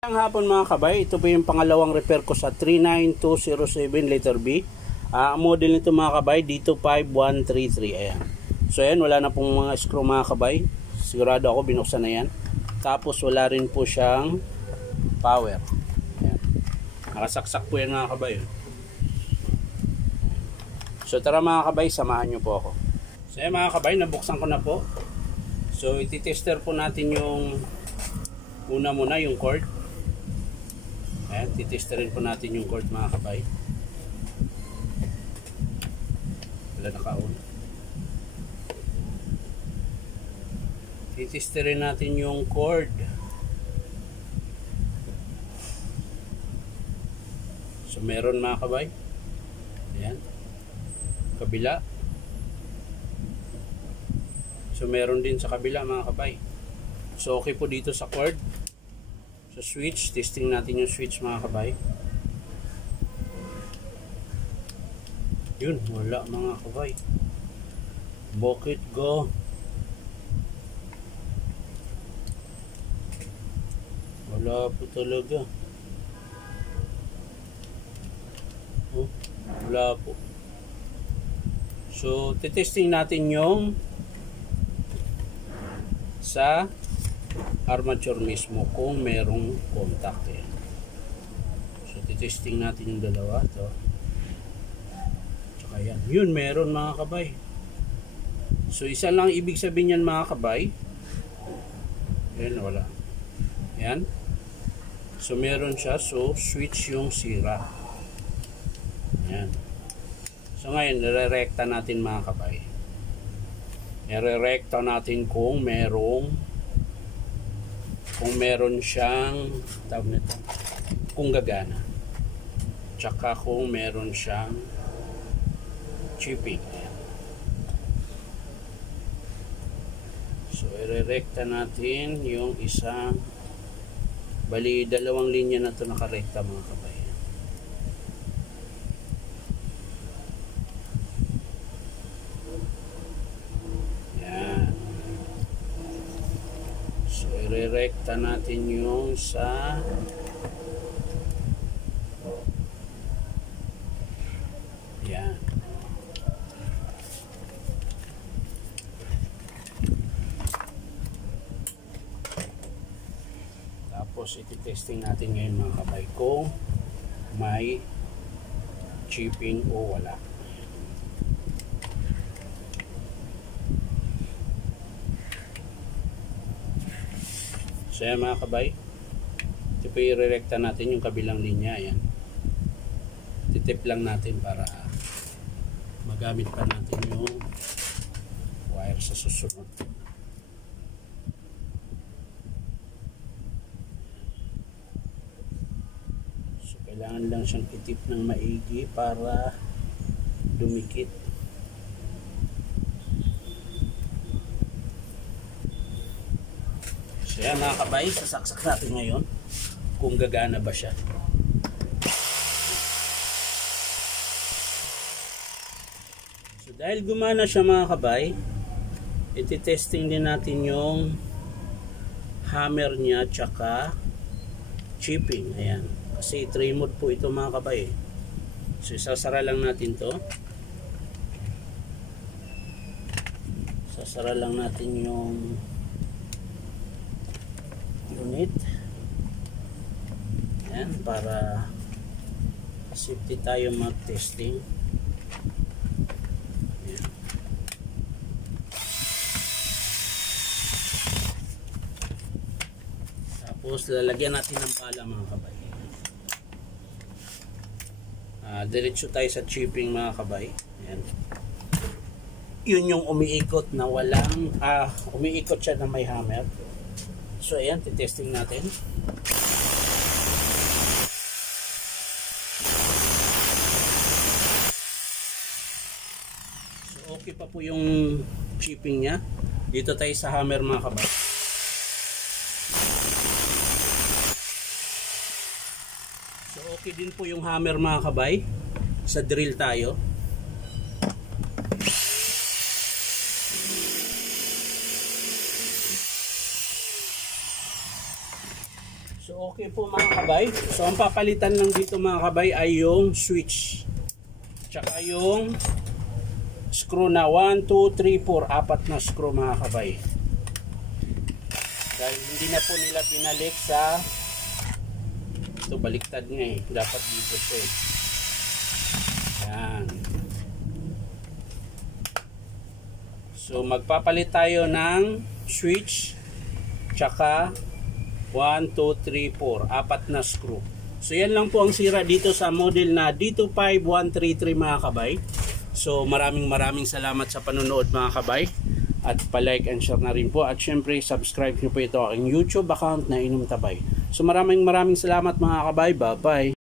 Ang hapon mga kabay, ito po yung pangalawang repair ko sa 39207 letter B. Ang model nito mga kabay, D25133. Ayan. So ayan, wala na pong mga screw mga kabay. Sigurado ako binuksan na yan. Tapos wala rin po siyang power. Ayan. Nakasaksak po yan mga kabay. So tara mga kabay, samahan nyo po ako. So ayan mga kabay, nabuksan ko na po. So ititester po natin yung muna yung cord. Ayan, titesterin po natin yung cord mga kabay. Wala naka-on. Titesterin natin yung cord. So meron mga kabay. Ayan. Kabila. So meron din sa kabila mga kabay. So okay po dito sa cord. So switch, testing natin yung switch mga kabay. Yun, wala mga kabay. Bakit go? Wala po talaga. Oh, wala po. So titesting natin yung sa armature mismo kung merong contact yan. So titesting natin yung dalawa to. Tsaka yan. Yun, meron mga kabay. So isa lang ibig sabihin yan mga kabay. Yan, wala. Yan. So meron siya. So switch yung sira. Yan. So ngayon nire-recta natin mga kabay. Nire-recta natin kung meron siyang tawag nito, kung gagana, tsaka kung meron siyang chipping. So irerekta natin yung isang, bali dalawang linya na to nakarekta mga kabay. Irerekta natin yung sa yan. Tapos iti-testing natin ngayon mga kabay kung may chipping o wala. So yan mga kabay, ito po i-rerekta natin yung kabilang linya. Ayan, titip lang natin para magamit pa natin yung wire sa susunod. So kailangan lang siyang itip ng maigi para dumikit. Kaya mga kabay, sasaksak natin ngayon kung gagana ba siya. So dahil gumana siya mga kabay, iti-testing din natin yung hammer niya tsaka chipping. Ayan. Kasi 3 mode po ito mga kabay. So isasara lang natin to. Sasara lang natin yung unit. Yan, para safety tayo mag-testing. Yan. Tapos lalagyan natin ng pala mga kabay. Diretso tayo sa chipping mga kabay. Yan. Yun yung umiikot na walang umiikot siya na may hammer. So ayan, titesting natin. So okay pa po yung chipping niya. Dito tayo sa hammer mga kabay. So okay din po yung hammer mga kabay. Sa drill tayo. So Okay po mga kabay. So ang papalitan lang dito mga kabay ay yung switch. Tsaka yung screw na 1, 2, 3, 4. Apat na screw mga kabay. Dahil hindi na po nila binalik sa... Ito baliktad nga eh. Dapat dito siya eh. Yan. So magpapalit tayo ng switch. Tsaka 1, 2, 3, 4. Apat na screw. So yan lang po ang sira dito sa model na D25133 mga kabay. So maraming salamat sa panonood mga kabay. At pa-like and share na rin po. At syempre subscribe nyo po ito aking YouTube account na Inom Tabay. So maraming salamat mga kabay. Bye bye.